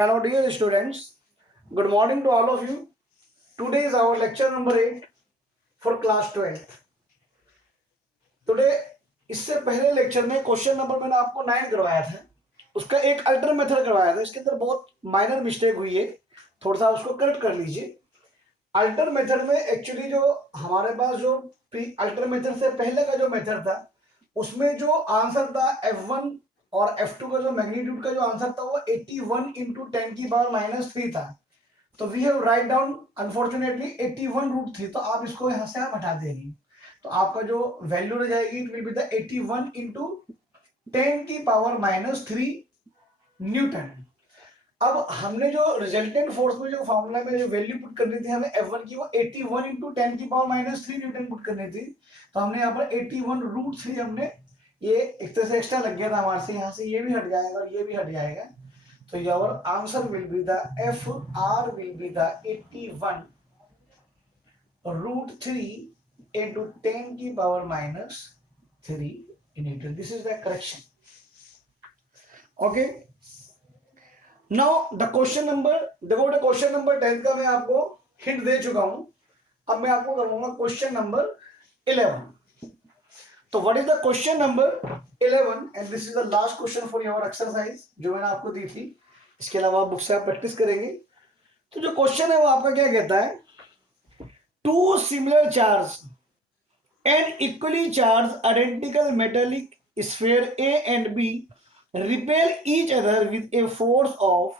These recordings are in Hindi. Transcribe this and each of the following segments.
Hello dear students, good morning to all of you. Today is our lecture number 8 for class 12th. Today इससे पहले लेक्चर में क्वेश्चन नंबर मैंने आपको 9 करवाया था, उसका एक अल्टर मेथड करवाया था. इसके अंदर बहुत माइनर मिस्टेक हुई है, थोड़ा सा उसको करेक्ट कर लीजिए. अल्टर मेथड में एक्चुअली जो हमारे पास जो अल्टर मेथड से पहले का जो मेथड था उसमें जो आंसर था F1 और F2 का जो मैग्नीट्यूड का जो आंसर था वो 81 इंटू 10 की पावर -3 था. तो we have write down unfortunately 81√3. तो आप इसको यहां से आप हटा देंगे तो आपका जो वैल्यू रह जाएगी it will be the 81 into 10 की पावर -3 न्यूटन. अब हमने जो रिजल्टेंट फोर्स में जो फॉर्मूला में जो वैल्यू पुट करनी थी हमें F1 की वो 81 इंटू 10 की पावर -3 न्यूटन पुट करनी थी. तो हमने यहाँ पर 81√3 हमने ये एक तरह से एक्स्ट्रा लग गया था हमारे से, यहाँ से ये भी हट जाएगा और ये भी हट जाएगा. तो your answer will be the FR will be the 81√3 into 10 की power -3 Newton. This is the correction. Okay, now the question number, देखो क्वेश्चन नंबर 10 का मैं आपको हिंट दे चुका हूं. अब मैं आपको करूंगा क्वेश्चन नंबर 11. तो what is the question number 11 and this is the last question for your exercise जो मैंने आपको दी थी. इसके अलावा बुक से आप प्रैक्टिस करेंगे. तो जो क्वेश्चन है वो आपका क्या कहता है, two similar charge and equally charge identical metallic sphere A and B repel each other with a force of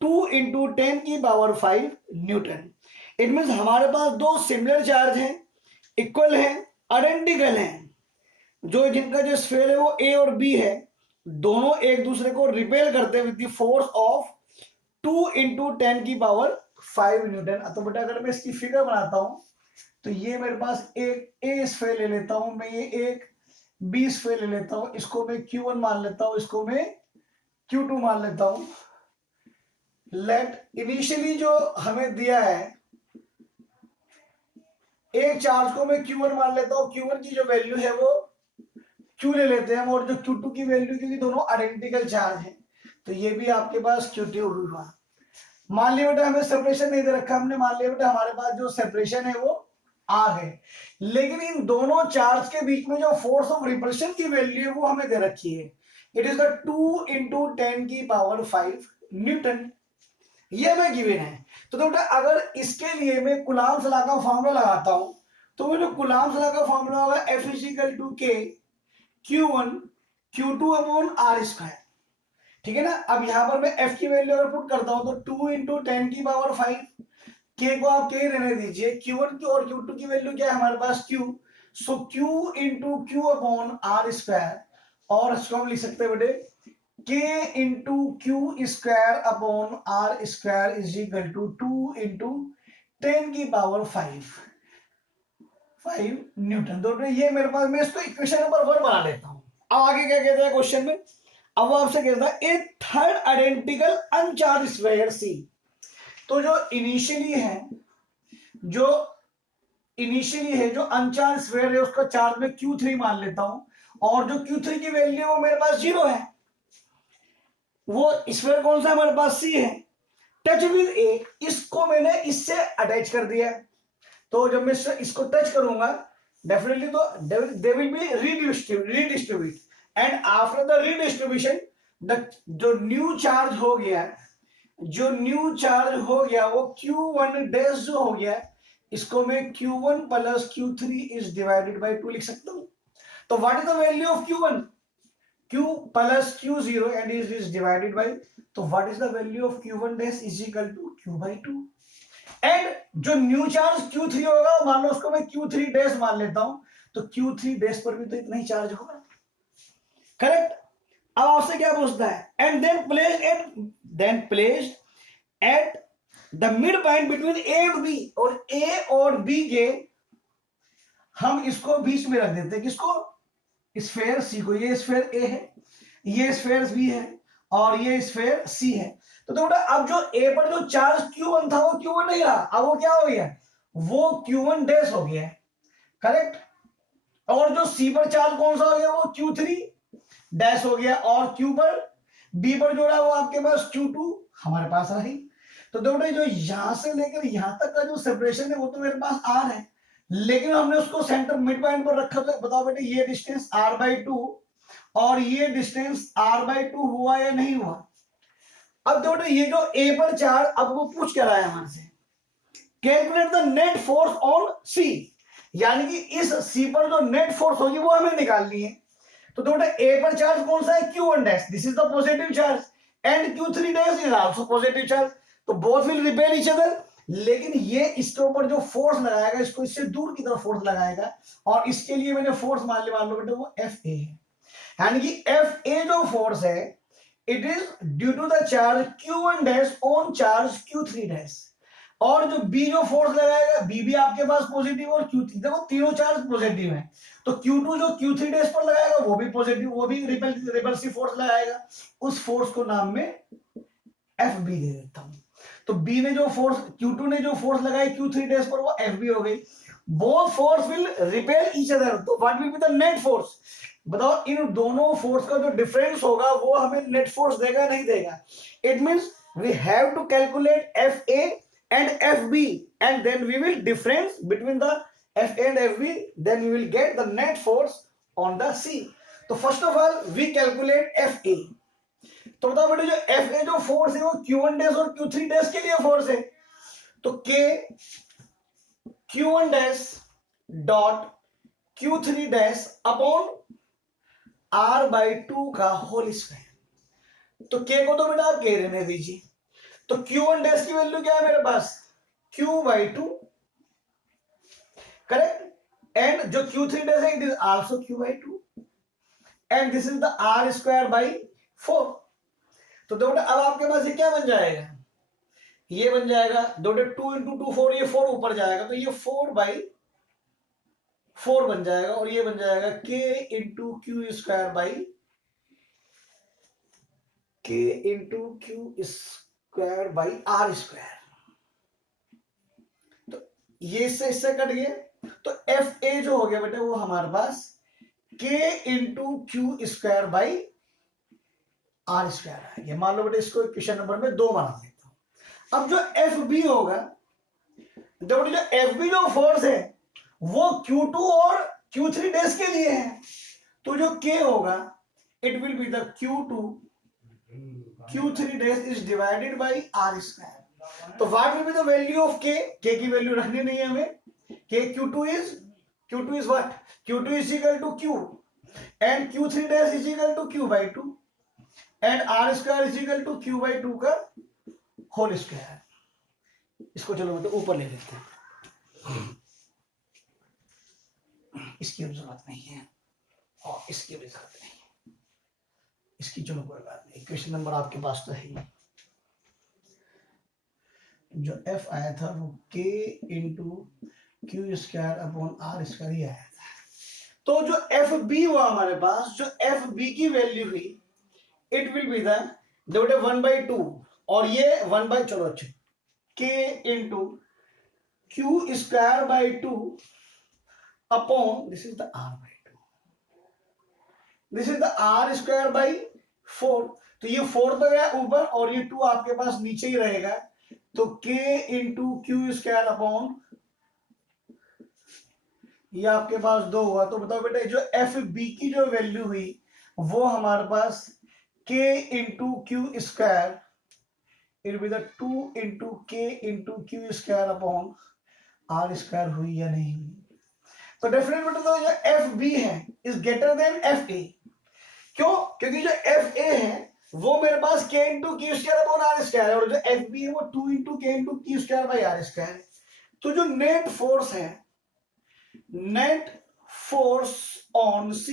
2 into 10 की पावर 5 न्यूटन. इट मीन्स हमारे पास दो सिमिलर चार्ज हैं, इक्वल हैं, आइडेंटिकल हैं, जो जिनका जो स्फीयर है वो A और B है, दोनों एक दूसरे को रिपेल करते हैं with the force of 2 into 10 की पावर 5 न्यूटन. तो बेटा अगर मैं इसकी फिगर बनाता हूं तो ये मेरे पास एक A स्फीयर ले लेता हूं, मैं ये एक B स्फीयर ले लेता हूं, इसको मैं Q1 मान लेता हूं, इसको मैं Q2 मान लेता हूं. लेट इनिशियली जो हमें दिया है एक चार्ज को मैं Q1 मान लेता हूं, Q1 की जो वैल्यू है वो Q ले लेते हैं और जो Q2 की वैल्यू, क्योंकि दोनों आइडेंटिकल चार्ज है तो ये भी आपके पास Q2 हुआ. मान लिया बेटा हमें सेपरेशन नहीं दे रखा, हमने मान लिया बेटा हमारे पास जो सेपरेशन है वो R है, लेकिन इन दोनों चार्ज के बीच में जो फोर्स ऑफ रिपल्शन की वैल्यू है वो हमें दे रखी है. इट इज द 2 into 10 की पावर 5 न्यूटन. ये हमें गिवन है. तो बेटा अगर इसके लिए मैं कूलम्ब्स लॉ का फॉर्मूला लगाता हूं तो जो कूलम्ब्स लॉ का फॉर्मूला होगा F = K Q1 Q2 upon R². ठीक है ना. अब यहां पर मैं F की वैल्यू अगर पुट करता हूं तो 2 into 10 की पावर 5, K को आप K रहने दीजिए, Q1 की और Q2 की वैल्यू क्या है हमारे पास Q. सो Q into Q upon R², और इसको हम लिख सकते हैं बेटे K into Q² upon R² is equal to 2 into 10 की पावर 5 न्यूटन. तो ये मेरे पास, मैं इसको इक्वेशन नंबर 1 बना लेता हूं. अब आगे क्या कहता है क्वेश्चन में, अब वो आपसे कहता है a third identical uncharged sphere C. तो जो इनिशियली है जो अनचार्ज स्फीयर है उसका चार्ज में Q3 मान लेता हूं, और जो Q3 की वैल्यू वो मेरे पास 0 है. वो स्फीयर कौन सा हमारे पास C है. टच विद A, इसको मैंने इससे अटैच कर दिया. तो जब मैं इसको टच करूंगा डेफिनेटली तो they will be redistribute and after the redistribution जो न्यू चार्ज हो गया वो Q1 डैश जो हो गया इसको मैं Q1 plus Q3 is divided bye 2 लिख सकता हूं. तो what is the value of Q1, Q plus Q0 and is divided by, तो what is the value of Q1 dash is equal to Q/2. And जो न्यू चार्ज Q3 होगा मान लो उसको मैं Q3 डैश मान लेता हूं, तो Q3 डैश पर भी तो इतना ही चार्ज होगा. करेक्ट. अब आपसे क्या पूछता है, and then placed at the mid point between A and B, और A और B के हम इसको बीच में रख देते हैं. किसको, स्फीयर C को. ये स्फीयर A है, ये स्फीयर B है और ये स्फीयर C है. तो बेटा अब जो A पर जो चार्ज Q1 था वो Q1 नहीं रहा, अब वो क्या हो गया, वो Q1 डैश हो गया. करेक्ट. और जो C पर चार्ज कौन सा हो गया वो Q3 डैश हो गया, और Q पर बी पर जोड़ा वो आपके पास Q2 हमारे पास रही। तो देखो जो यहां से लेकर यहां तक का जो सेपरेशन है वो तो मेरे पास R है, लेकिन हमने उसको सेंटर मिड पॉइंट पर रखा। तो बताओ बेटे ये डिस्टेंस R/2 और ये डिस्टेंस R/2 हुआ या नहीं हुआ? अब देखो ये जो A पर चार्ज, अब वो पूछ क्या रहा है हमारे से, calculate the net force on C, यानी कि इस C पर जो नेट फोर्स होगी वो हमें निकालनी है। तो देखो A पर चार्ज कौन सा है, Q1 dash, this is the positive charge, and Q3 dash is also positive charge, तो both will repel each other. लेकिन ये इसके ऊपर जो फोर्स लगाएगा, इसको इससे दूर की तरफ फोर्स लगाएगा, और इसके लिए मैंने फोर्स मान लो बेटे वो FA है, यानी कि FA जो फोर्स है it is due to the charge Q1 dash on charge Q3 dash, और जो B जो फोर्स लगाएगा, B भी आपके पास पॉजिटिव और Q3, देखो तीनों चार्ज पॉजिटिव है, तो Q2 जो Q3 डैश पर लगाएगा वो भी पॉजिटिव, वो भी रिपल्सिव फोर्स लगाएगा, उस फोर्स को नाम में FB दे देता हूं। तो B ने जो फोर्स, Q2 ने जो फोर्स लगाई Q3 डैश पर वो FB हो गई। Both force will repel each other, तो what will be the net force? बताओ इन दोनों फोर्स का जो डिफरेंस होगा वो हमें नेट फोर्स देगा नहीं देगा? It means we have to calculate FA and FB, and then we will difference between the FA and FB, then we will get the net force on the C. तो first of all we calculate FA। तो बताओ बेटे जो FA जो फोर्स है वो Q1 डैश और Q3 डैश के लिए फोर्स है, तो K Q1 dash dot Q3 dash upon R/2 का होल स्क्वायर। तो K को तो बेटा आप K रहने दीजिए, तो Q1 डैश की वैल्यू क्या है मेरे पास, Q/2, करेक्ट, एंड जो Q3 डैश है it is also Q/2, and this is the R²/4। तो देखो अब आपके पास ये क्या बन जाएगा, ये बन जाएगा देखो 2 × 2 4, ये 4 ऊपर जाएगा तो ये 4/4 बन जाएगा, और ये बन जाएगा K × Q²/R²। तो ये इससे कट गया, तो FA जो हो गया बेटे वो हमारे पास K × Q²/R² आ गया। मान लो बेटे इसको क्वेश्चन नंबर में 2 बना देता हूं। अब जो FB होगा, देखो जो FB जो फोर्स है वो Q2 और Q3 डैश के लिए है, तो जो K होगा it will be the Q3 dash is divided bye R²। तो what will be the value of K? K की वैल्यू रखनी नहीं है हमें, K Q2 is what? Q2 is equal to Q, and Q3 dash is equal to Q/2, and R² is equal to Q/2 का होल स्क्वायर। इसको चलो मतलब ऊपर ले लेते हैं, इसकी अब जरूरत नहीं है और इसकी भी जरूरत नहीं है, इसकी चलो कोई बात नहीं। क्वेश्चन नंबर आपके पास तो है, जो F आया था वो K × Q²/R² ही आया था। तो जो FB हुआ हमारे पास, जो FB की वैल्यू हुई इट विल बी द 1/2, और ये 1 चलो अच्छा K × Q²/2 upon this is the R/2, this is the R²/4। तो ये 4 तो गया ऊपर और ये 2 आपके पास नीचे ही रहेगा, तो K × Q² अपॉन ये आपके पास 2 हुआ। तो बताओ बेटा जो FB की जो वैल्यू हुई वो हमारे पास K × Q² it be the 2 × K × Q² upon R² हुई या नहीं हुई? तो डेफिनेट बेटा जो FB है इज ग्रेटर देन FA। क्यों? क्योंकि जो FA है वो मेरे पास K × Q² अपॉन R² है, और जो FB है वो 2 × K × Q²/R² है। तो जो नेट फोर्स है, नेट फोर्स ऑन C,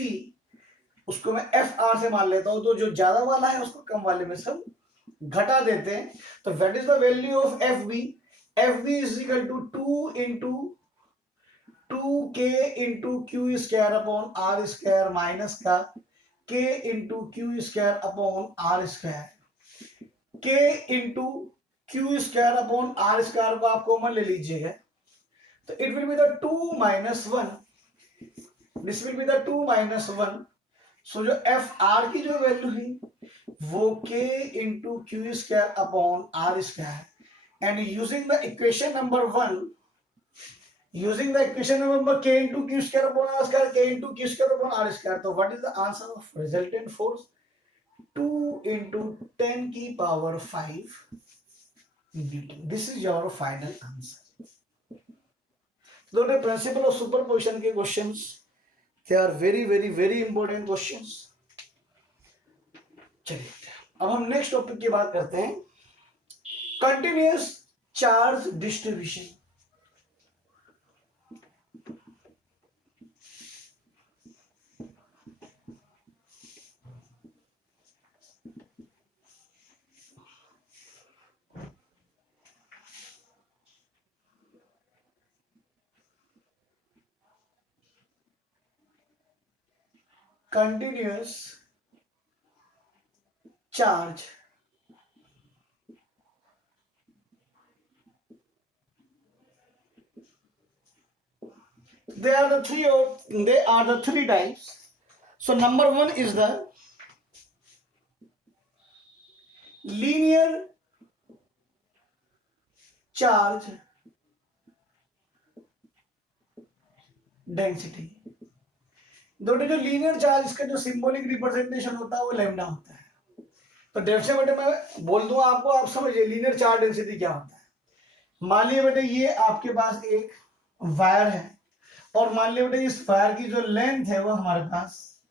उसको मैं FR से मान लेता हूं, तो जो ज्यादा वाला है उसको कम वाले में सब घटा देते हैं। तो what is the value of FB? FB is equal to 2 × 2K × Q² upon R² minus का K × Q² upon R²। K × Q² upon R² को आप कॉमन ले लीजिएगा, तो it will be the 2 - 1, this will be the 2 - 1। So जो FR की जो वैल्यू है वो k into Q square upon R square and using the equation number 1, using the equation number k into q square upon r square, k into q square upon r square. So what is the answer of resultant force? 2 into 10 की power 5 dt. This is your final answer. So the principle of superposition के questions, they are very very very important questions. चलिए अब हम नेक्स्ट टॉपिक की बात करते हैं, continuous charge distribution. Continuous charge they are the three types. So number 1 is the linear charge density. दोनों जो लीनियर चार्ज, इसका जो सिंबॉलिक रिप्रेजेंटेशन होता है वो लैम्डा होता है. तो डेफिनेटली बेटे मैं बोल दूं आपको, आप समझिए लीनियर चार्ज डेंसिटी क्या होता है. मान लीजिए बेटे ये आपके पास एक वायर है और मान लीजिए बेटे इस वायर की जो लेंथ है वो हमारे पास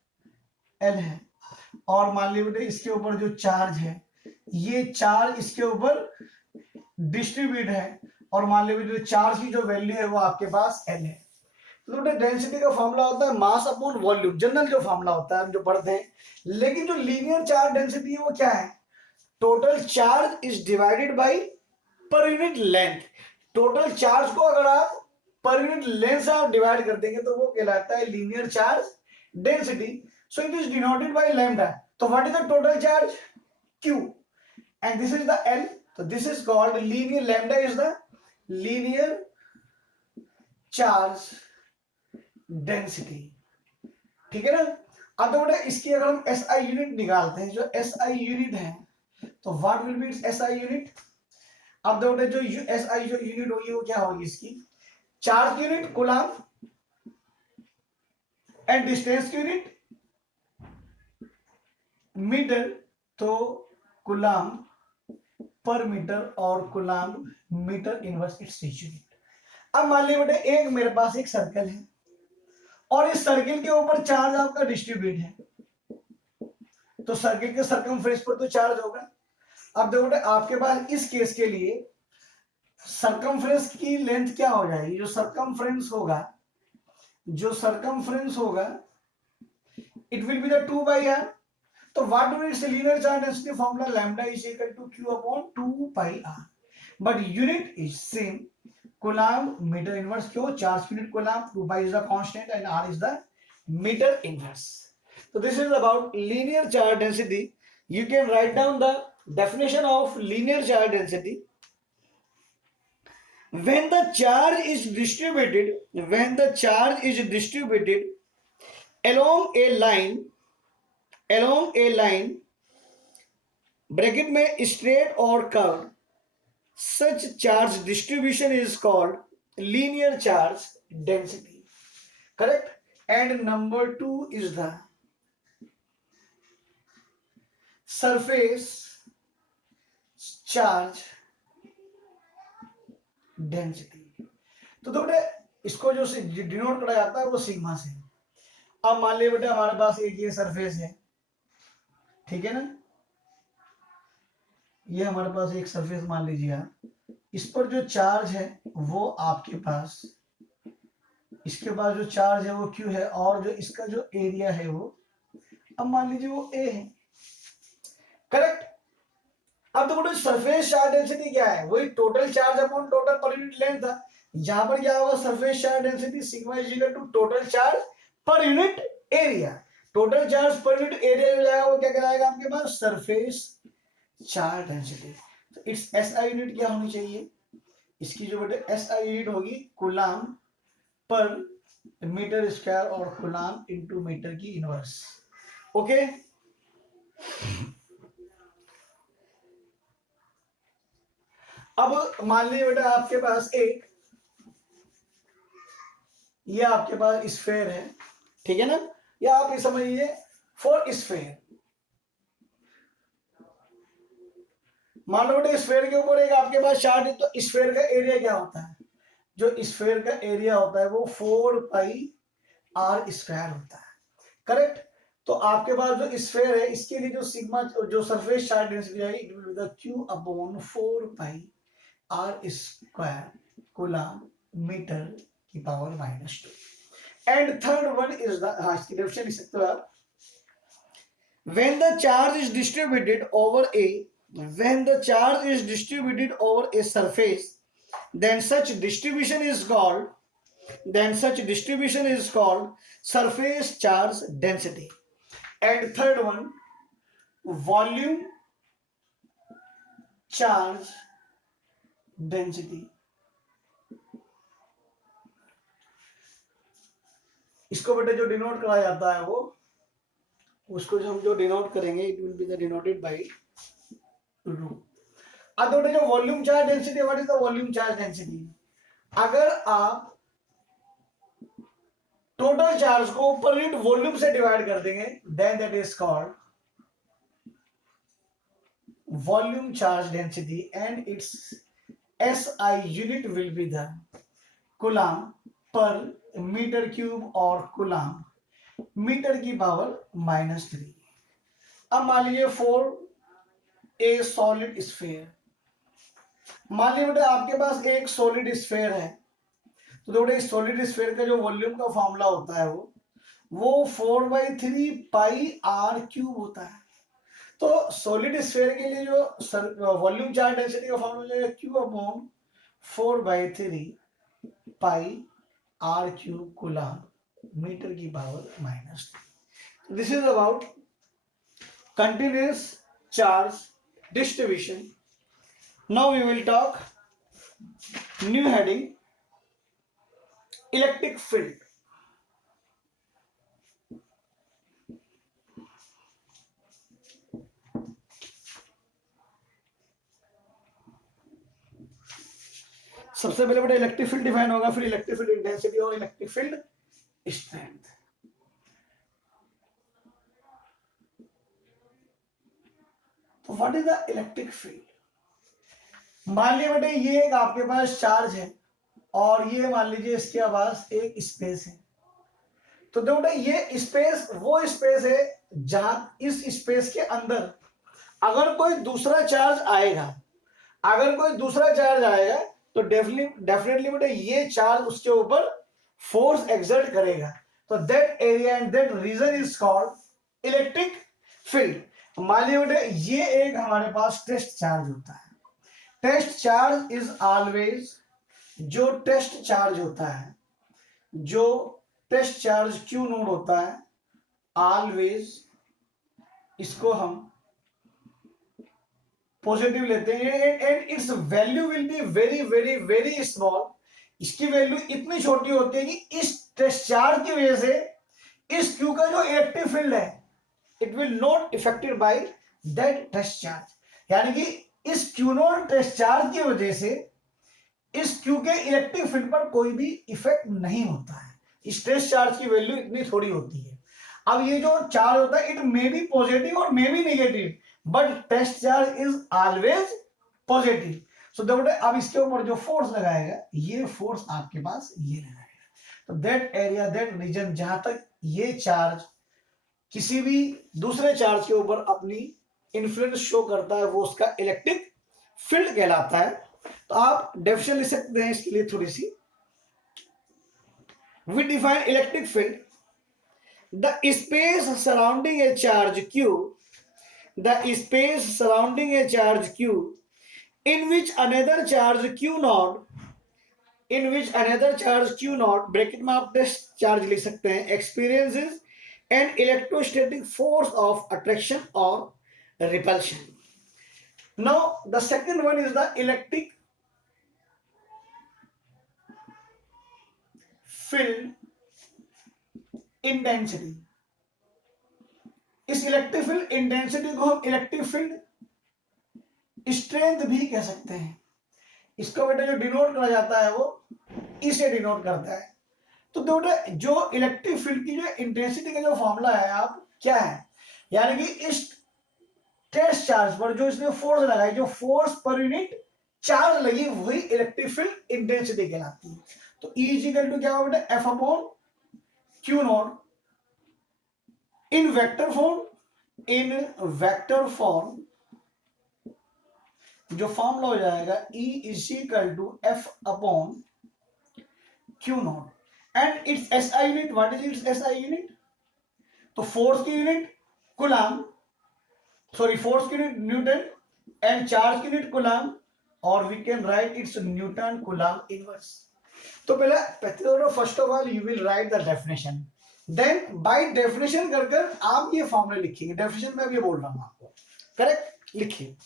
L है और मान लीजिए बेटे इसके ऊपर जो चार्ज है ये चार्ज इसके ऊपर डिस्ट्रीब्यूट है और मान लीजिए जो चार्ज की जो वैल्यू है वो आपके पास L है. तो बेटे डेंसिटी का फॉर्मूला होता है मास अपॉन वॉल्यूम, जनरल जो फॉर्मूला होता है हम जो पढ़ते हैं. लेकिन जो लीनियर चार्ज डेंसिटी है वो क्या है? Total charge is divided bye पर यूनिट लेंथ. टोटल चार्ज को अगर आप पर यूनिट लेंथ से आप डिवाइड कर देंगे तो वो कहलाता है linear charge density. So it is denoted by lambda. तो what is the total charge? Q and this is the L. So this is called linear, lambda is the linear charge density. ठीक है ना. अब तो बेटा इसकी अगर हम SI यूनिट निकालते हैं, जो SI यूनिट है तो what will B it's SI unit? अब तो बेटा जो SI जो यूनिट होगी वो क्या होगी? इसकी चार्ज की यूनिट कूलम एंड डिस्टेंस की यूनिट मीटर. तो कूलम पर मीटर और coulomb metre inverse its unit. अब मान लीजिए बेटा एक मेरे पास एक सर्कल है और इस सर्किल के ऊपर चार्ज आपका डिस्ट्रीब्यूट है, तो सर्किल के सर्कमफ्रेंस पर तो चार्ज होगा. अब देखो बेटा आपके पास इस केस के लिए सर्कमफ्रेंस की लेंथ क्या हो जाएगी? जो सर्कमफ्रेंस होगा it will be the 2/r. तो what do its linear charge density formula? Lambda is equal to q upon 2/r. But unit is same, coulomb metre inverse. क्यों? Charge unit coulomb, 2 is the constant and r is the meter inverse. So this is about linear charge density. You can write down the definition of linear charge density. When the charge is distributed along a line bracket में straight और curved, such charge distribution is called linear charge density. Correct? And number 2 is the surface charge density. तो बेटा इसको जो डिनोट करा जाता है वो सिग्मा से. अब मान लिया बेटा हमारे पास एक ये सरफेस है, ठीक है ना. ये हमारे पास एक सरफेस मान लीजिए आप, इस पर जो चार्ज है वो आपके पास, इसके पास जो चार्ज है वो Q है और जो इसका जो एरिया है वो अब मान लीजिए वो A है. करेक्ट. अब तो बेटा सरफेस चार्ज डेंसिटी क्या है? वही total charge upon total per unit length था. यहां पर क्या होगा? Surface charge density sigma is equal to total charge per unit area. Total charge per unit area जो जाएगा वो क्या कहलाएगा आपके पास? Surface charge density. तो इट्स SI यूनिट क्या होनी चाहिए? इसकी जो बेटे SI यूनिट होगी कूलम पर मीटर स्क्वायर और कूलम इनटू मीटर की इनवर्स. ओके. अब मान लीजिए बेटा आपके पास एक, ये आपके पास स्फेयर है, ठीक है ना, या आप ये समझिए फॉर स्फेयर। मान लो बेटा स्फेयर के ऊपर एक आपके पास चार्ट है, तो स्फेयर का एरिया क्या होता है? जो स्फेयर का एरिया होता है वो 4 पाई आर स्क्वायर होता है, करेक्ट। तो आपके पास जो स्फेयर है इसके लिए जो सिग्मा, जो सरफेस चार्ज डेंसिटी है, it will be the Q upon 4 pi R square coulomb metre की power -2। And third one is the, हाँ इसकी डेफिनेशन लिख सकते हो आप, when the charge is distributed over a when the charge is distributed over a surface, then such distribution is called surface charge density. And third one, volume charge density. इसको बेटे जो डिनोट करा जाता है वो, उसको जो हम जो डिनोट करेंगे, it will be the denoted by रू। अब बेटे जो volume charge density, what is the volume charge density? अगर आप टोटल चार्ज को पर यूनिट वॉल्यूम से डिवाइड कर देंगे, then that is called volume charge density, and its SI unit will be the coulomb per metre cube और कूलम मीटर की पावर -3। अब मान लीजिए फॉर ए सॉलिड स्फेयर, मान लीजिए बेटा आपके पास एक सॉलिड स्फेयर है, तो बेटा इस सॉलिड स्फेयर का जो वॉल्यूम का फॉर्मूला होता है वो 4/3 पाई आर क्यूब होता है। तो सॉलिड स्फेयर के लिए जो वॉल्यूम चार्ज डेंसिटी का फॉर्मूला है Q upon 4/3 pi R cube coulomb metre की power -3। This is about continuous charge distribution. Now we will talk new heading, electric field. सबसे पहले बेटा इलेक्ट्रिक फील्ड डिफाइन होगा, फिर इलेक्ट्रिक फील्ड इंटेंसिटी और इलेक्ट्रिक फील्ड स्ट्रेंथ। तो what is the electric field? मान लीजिए बेटे ये एक आपके पास चार्ज है और ये मान लीजिए इसके पास एक स्पेस है। तो देखो बेटा ये स्पेस वो स्पेस है जहां इस स्पेस के अंदर अगर कोई दूसरा चार्ज आएगा, तो डेफिनेटली बेटा ये चार्ज उसके ऊपर फोर्स एक्सर्ट करेगा। तो that area and that region is called electric field. मान लीजिए बेटा ये एक हमारे पास टेस्ट चार्ज होता है। टेस्ट चार्ज इज ऑलवेज, जो टेस्ट चार्ज होता है, जो टेस्ट चार्ज क्यू नोड होता है, ऑलवेज इसको हम पॉजिटिव लेते हैं, and it's value will be very very very small. इसकी वैल्यू इतनी छोटी होती है कि इस टेस्ट चार्ज की वजह से इस क्यू का जो इलेक्ट्रिक फील्ड है it will not affected by that test charge. यानी कि इस क्यू नॉट टेस्ट चार्ज की वजह से इस क्यू के इलेक्ट्रिक फील्ड पर कोई भी इफेक्ट नहीं होता है। इस टेस्ट चार्ज की वैल्यू इतनी थोड़ी होती है। अब ये जो चार्ज होता है इट मे बी पॉजिटिव और may be negative, but test charge is always positive. So देखो अब इसके ऊपर जो फोर्स लगाएगा ये फोर्स आपके पास ये लगाएगा। तो दैट एरिया, दैट रीजन जहां तक ये चार्ज किसी भी दूसरे चार्ज के ऊपर अपनी इन्फ्लुएंस शो करता है वो उसका इलेक्ट्रिक फील्ड कहलाता है। तो आप डेफिनेशन लिख सकते हैं इसके लिए थोड़ी सी। We define electric field, the space surrounding a charge Q, the space surrounding a charge Q in which another charge Q naught bracket में आप टेस्ट चार्ज लिख सकते हैं, experiences an electrostatic force of attraction or repulsion. Now the second one is the electric field intensity. इस इलेक्ट्रिक फील्ड इंटेंसिटी को हम इलेक्ट्रिक फील्ड स्ट्रेंथ भी कह सकते हैं। इसका बेटा जो डिनोट करा जाता है वो इसे डिनोट करता है। तो बेटा जो इलेक्ट्रिक फील्ड की जो इंटेंसिटी का जो फॉर्मूला है आप क्या है, यानी कि इस टेस्ट चार्ज पर जो इसने फोर्स लगाई, जो फोर्स पर यूनिट चार्ज लगी, वही इलेक्ट्रिक फील्ड इंटेंसिटी कहलाती है। तो E इक्वल टू क्या होगा बेटा, F upon Q not in vector form. In vector form जो फॉर्मूला हो जाएगा E equal to F upon Q not and its SI unit. What is its SI unit? तो फोर्स की यूनिट कूलम, सॉरी फोर्स की यूनिट न्यूटन एंड चार्ज की यूनिट कूलम, और we can write its newton coulomb inverse. तो पहले first of all you will write the definition, then by definition कर कर आप ये फॉर्मूला लिखिए। डेफिनेशन में अब ये बोल रहा हूं आपको, करेक्ट लिखिए।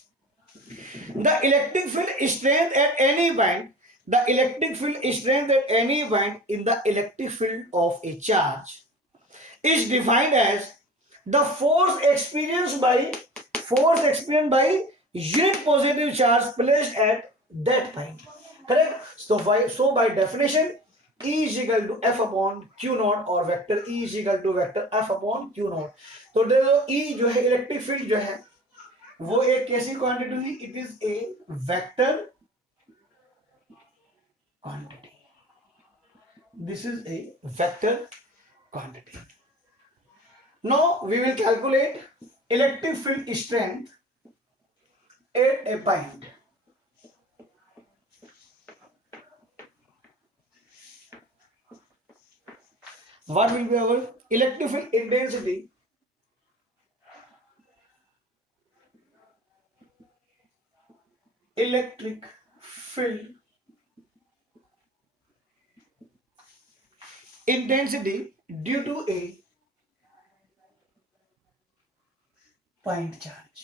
The electric field strength at any point, the electric field strength at any point in the electric field of a charge is defined as the force experienced by unit positive charge placed at that point, correct? So by definition E is equal to F upon Q naught और vector E is equal to vector F upon Q naught। तो देखो E जो है इलेक्ट्रिक फील्ड जो है वो एक कैसी क्वांटिटी हुई, it is a vector quantity. This is a vector quantity. Now we will calculate electric field strength at a point. What will be our electric field intensity? Electric field intensity due to a point charge।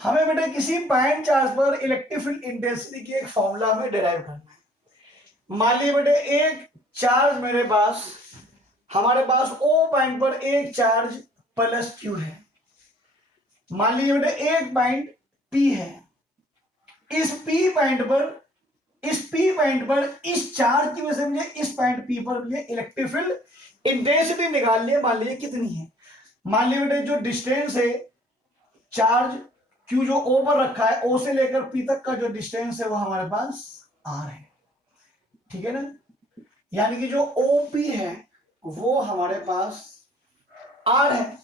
हमें बेटा किसी पॉइंट चार्ज पर इलेक्ट्रिक फील्ड इंटेंसिटी की एक फॉर्मूला हमें डिराइव करना है। मान लीजिए बेटे एक चार्ज मेरे पास, हमारे पास O पॉइंट पर एक चार्ज प्लस Q है। मान लीजिए बेटे एक पॉइंट P है। इस P पॉइंट पर इस चार्ज की वजह से मुझे इस पॉइंट P पर मुझे इलेक्ट्रिक फील्ड इंटेंसिटी निकालनी है। मान लीजिए कितनी है, मान लीजिए बेटे जो डिस्टेंस है चार्ज Q जो O पर रखा है, O से लेकर P तक का जो डिस्टेंस है वो हमारे पास R है, ठीक है ना। यानी कि जो OP है वो हमारे पास R है।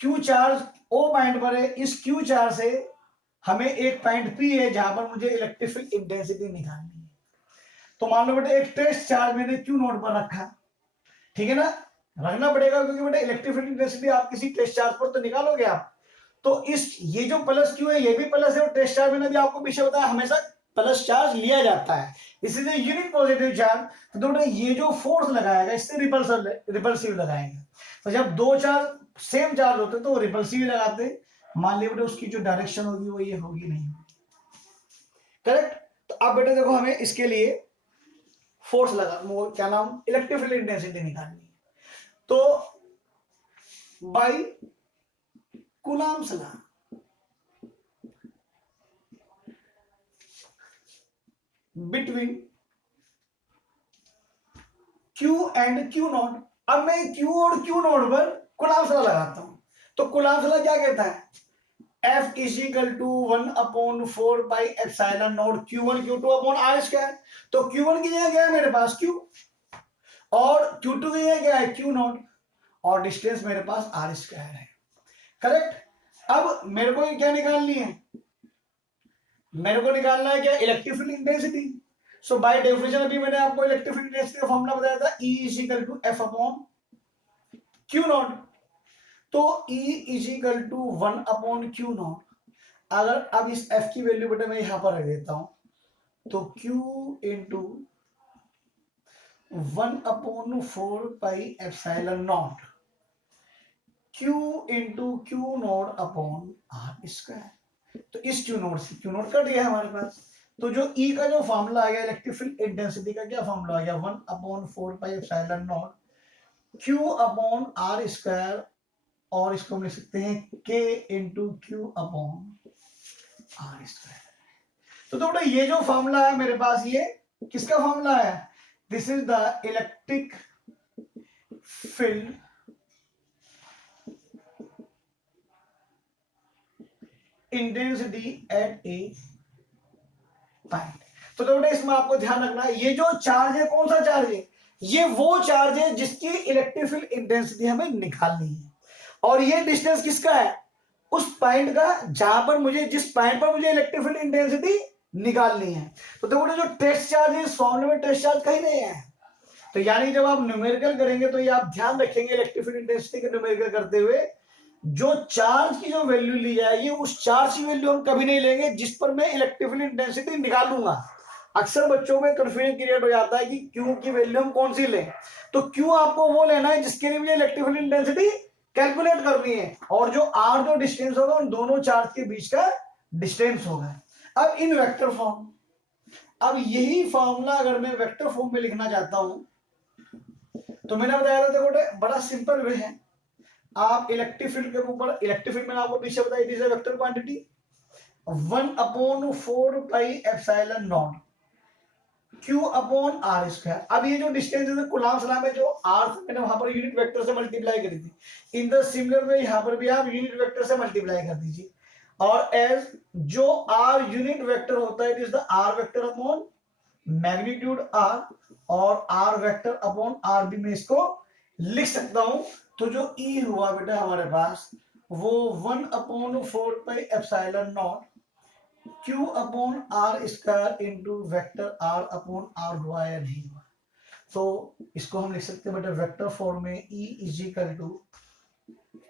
Q चार्ज O पॉइंट पर है, इस Q चार्ज से हमें एक पॉइंट P है जहां पर मुझे इलेक्ट्रिक फील्ड इंटेंसिटी निकालनी है। तो मान लो बेटे एक टेस्ट चार्ज मैंने Q नोड पर रखा, ठीक है ना, रखना पड़ेगा क्योंकि बेटे इलेक्ट्रिक फील्ड इंटेंसिटी आप किसी टेस्ट चार्ज पर तो निकालोगे आप। तो इस ये जो प्लस Q है ये भी प्लस है, और टेस्ट चार्ज मैंने भी आपको पीछे बताया हमेशा प्लस चार्ज लिया जाता है, इसीलिए यूनिट पॉजिटिव चार्ज। तो बेटे ये जो फोर्स लगाएगा इससे रिपल्सिव लगाएंगे। तो जब दो चार्ज सेम चार्ज होते तो वो रिपल्सिव लगाते, मान लीजिए बेटे उसकी जो डायरेक्शन होगी वो ये होगी नहीं, करेक्ट। तो अब बेटे देखो हमें इसके लिए फोर्स लगा, क्या नाम, इलेक्ट्रिक फील्ड इंटेंसिटी निकालनी है। तो by coulomb's law, between Q and Q not. अब मैं Q और Q नॉट पर कूलम्स लॉ लगाता हूं। तो कूलम्स लॉ क्या कहता है, F is equal to 1/4 pi epsilon not Q1 Q2 upon R square. तो Q1 की जगह क्या है मेरे पास Q, और Q2 की जगह क्या है Q नॉट, और डिस्टेंस मेरे पास R स्क्वायर है, करेक्ट। अब मेरे को क्या निकालनी है, मेरे को निकालना है क्या, electric field intensity. So by definition अभी मैंने आपको इलेक्ट्रिक फील्ड इंटेंसिटी का फॉर्मूला बताया था, E is equal to F upon Q not. तो E is equal to 1/Q not. अगर अब इस F की वैल्यू बेटा मैं यहां पर रख देता हूं, तो Q into 1/4 pi epsilon not Q into Q not upon R square. तो इस Q नॉट से Q नॉट कट गया हमारे पास। तो जो E का जो फॉर्मूला आ गया इलेक्ट्रिक फील्ड इंटेंसिटी का, क्या फॉर्मूला आ गया, 1/4 pi epsilon not Q upon R square और इसको हम लिख सकते हैं k into Q upon R square. तो बेटा ये जो फॉर्मूला है मेरे पास, ये किसका फॉर्मूला है? This is the electric field intensity at A point. तो बेटा इसमें आपको ध्यान रखना है, ये जो चार्ज है कौन सा चार्ज है? ये वो चार्ज है जिसकी इलेक्ट्रिक फील्ड इंटेंसिटी हमें निकालनी है। और ये डिस्टेंस किसका है? उस पॉइंट का जहां पर मुझे, जिस पॉइंट पर मुझे इलेक्ट्रिक फील्ड इंटेंसिटी निकालनी है। तो देखो जो टेस्ट चार्ज है, इस फॉर्मूले में टेस्ट चार्ज कहीं नहीं है। तो यानी जब आप न्यूमेरिकल करेंगे तो ये आप ध्यान रखेंगे, इलेक्ट्रिक फील्ड इंटेंसिटी के न्यूमेरिकल करते हुए जो चार्ज की जो वैल्यू ली जाएगी उस चार्ज की वैल्यू हम कभी नहीं लेंगे जिस पर मैं इलेक्ट्रिक फील्ड इंटेंसिटी निकालूंगा। अक्सर बच्चों में कंफ्यूजन क्रिएट हो जाता है कि क्यू की वैल्यू हम कौन सी लें। तो क्यू आपको वो लेना है जिसके लिए मुझे इलेक्ट्रिक फील्ड इंटेंसिटी कैलकुलेट करनी है, और जो आर जो डिस्टेंस होगा उन दोनों चार्ज के बीच का डिस्टेंस होगा। अब इन वेक्टर फॉर्म, अब यही फॉर्मूला अगर मैं वेक्टर फॉर्म में लिखना चाहता हूं तो मैंने बताया था देखो बड़ा सिंपल वे है। आप इलेक्ट्रिक फील्ड के ऊपर, इलेक्ट्रिक फील्ड मैंने आपको पीछे बताया, it is a vector quantity 1/4 pi epsilon not Q upon R square. अब ये जो डिस्टेंस है कूलम्ब्स लॉ में जो r मैंने वहां पर यूनिट वेक्टर से मल्टीप्लाई करी थी, इन द सिमिलर वे यहां पर भी आप यूनिट वेक्टर से मल्टीप्लाई कर दीजिए। और एज जो r यूनिट वेक्टर होता है it is the r vector upon magnitude r, और r वेक्टर अपॉन r भी मैं इसको लिख सकता हूं। तो जो E हुआ बेटा हमारे पास वो 1/4 pi epsilon not Q upon R square into vector R upon R हुआ या नहीं हुआ। तो इसको हम लिख सकते हैं बेटा वेक्टर फॉर्म में E is equal to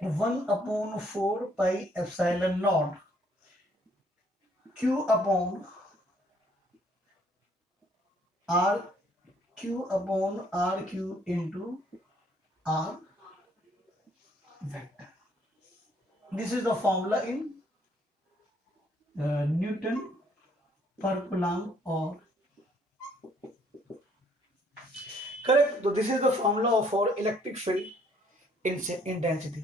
1/4 pi epsilon not Q upon R, Q upon R Q into R vector. This is the formula in newton per coulomb और करेक्ट। तो this is the formula for electric field intensity.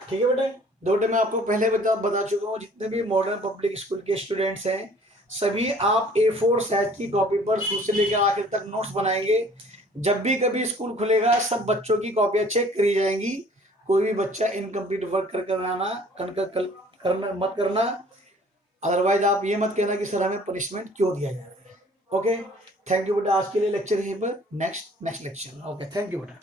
ठीक है बेटा, दो मैं आपको पहले बता चुका हूँ, जितने भी मॉडर्न पब्लिक स्कूल के स्टूडेंट्स हैं सभी आप A4 साइज की कॉपी पर शुरू से लेकर आखिर तक नोट्स बनाएंगे। जब भी कभी स्कूल खुलेगा सब बच्चों की कॉपियां चेक करी जाएंगी। कोई भी बच्चा इनकम्प्लीट वर्क करना मत करना, अदरवाइज आप ये मत कहना कि सर हमें पनिशमेंट क्यों दिया जा रहा है। ओके, थैंक यू बेटा। आज के लिए लेक्चर यहीं पर, next lecture. Okay, thank you बेटा।